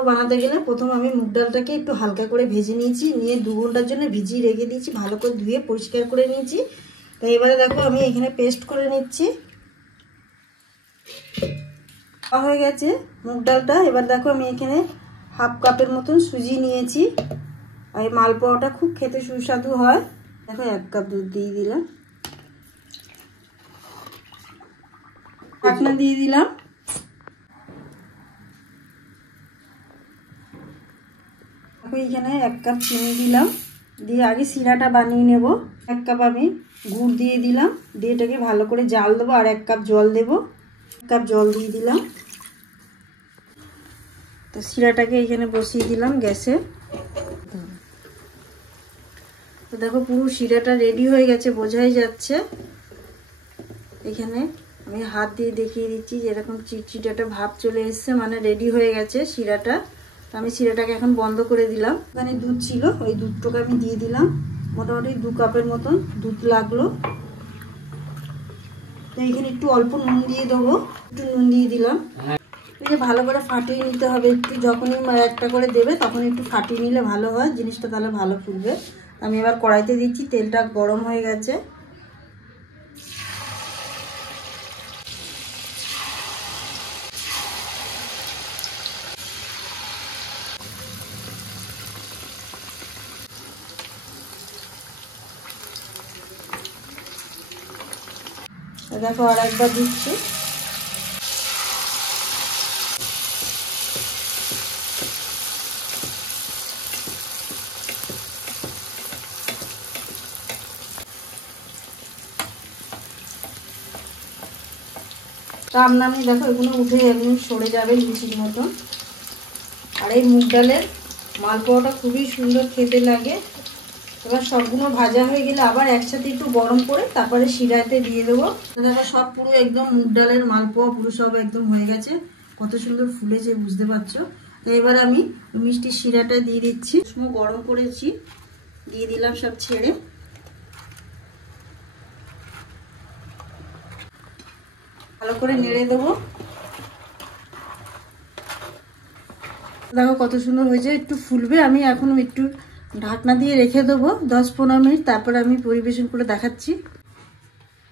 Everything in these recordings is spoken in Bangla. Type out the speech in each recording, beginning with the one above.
মালপোয়া বানাতে গেলে প্রথম আমি মুগ ডালটাকে একটু হালকা করে ভেজে নিয়েছি, নিয়ে 2 ঘন্টার জন্য ভিজিয়ে রেখে দিয়েছি, ভালো করে ধুয়ে পরিষ্কার করে নিয়েছি। তো এবারে দেখো আমি এখানে পেস্ট করে নিচ্ছি। হয়ে গেছে মুগ ডালটা। এবার দেখো আমি এখানে হাফ কাপের মতন সুজি নিয়েছি। আর এই মালপোয়াটা খুব খেতে সুস্বাদু হয়। দেখো 1 কাপ দুধ দিয়ে দিলাম, ঢাকনা দিয়ে দিলাম। এখানে 1 কাপ চিনি দিলাম, দিয়ে আগে শিরাটা বানিয়ে নেব। 1 কাপ আমি গুড় দিয়ে দিলাম, দিয়ে এটাকে ভালো করে জাল দেবো। আর 1 কাপ জল দেবো, 1 কাপ জল দিয়ে দিলাম। তো শিরাটাকে এখানে বসিয়ে দিলাম গ্যাসে। তো দেখো পুরো শিরাটা রেডি হয়ে গেছে, বোঝাই যাচ্ছে। এখানে আমি হাত দিয়ে দেখিয়ে দিচ্ছি যেরকম চিটচিটে একটা ভাব চলে এসছে, মানে রেডি হয়ে গেছে শিরাটা। তো আমি শিরাটাকে এখন বন্ধ করে দিলাম। এখানে দুধ ছিল, ওই দুধটাকে আমি দিয়ে দিলাম। মোটামুটি 2 কাপের মতন দুধ লাগলো। তো এখানে একটু অল্প নুন দিয়ে দেবো, একটু নুন দিয়ে দিলাম। এটা ভালো করে ফাটিয়ে নিতে হবে একটু, যখনই একটা করে দেবে তখন একটু ফাটিয়ে নিলে ভালো হয় জিনিসটা, তাহলে ভালো ফুলবে। আমি এবার কড়াইতে দিচ্ছি, তেলটা গরম হয়ে গেছে। দেখো আর একবার দিচ্ছি। রামনামে দেখো এগুলো উঠে একদম সরে যাবে লুচির মতন। আর এই মুগ ডালের মালপোয়াটা খুবই সুন্দর খেতে লাগে। এবার সবগুলো ভাজা হয়ে গেলে আবার একসাথে একটু গরম করে তারপরে শিরাতে দিয়ে দেবো। দেখো সব পুরো একদম মুগ ডালের মালপোয়া পুরো সব একদম হয়ে গেছে, কত সুন্দর ফুলেছে বুঝতে পারছো। তো এবার আমি মিষ্টি শিরাটা দিয়ে দিচ্ছি। গরম করেছি, দিয়ে দিলাম সব ছেড়ে। ভালো করে নেড়ে দেবো। দেখো কত সুন্দর হয়েছে, একটু ফুলবে। আমি এখন একটু ঢাকনা দিয়ে রেখে দেবো 10-15 মিনিট, তারপরে আমি পরিবেশন করে দেখাচ্ছি।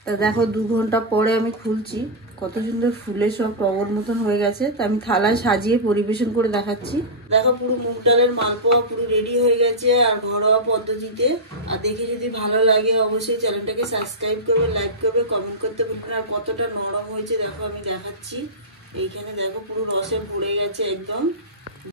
দেখো 2 ঘন্টা পরে আমি খুলছি, কত সুন্দর ফুলে সব টগর মতন হয়ে গেছে। তা আমি থালায় সাজিয়ে পরিবেশন করে দেখাচ্ছি। দেখো পুরো মুগ ডালের মালপোয়া পুরো রেডি হয়ে গেছে, আর ঘরোয়া পদ্ধতিতে। আর দেখে যদি ভালো লাগে অবশ্যই চ্যানেলটাকে সাবস্ক্রাইব করবে, লাইক করবে, কমেন্ট করতে ভুলবেন। আর কতটা নরম হয়েছে দেখো আমি দেখাচ্ছি। এইখানে দেখো পুরো রসে ভরে গেছে একদম।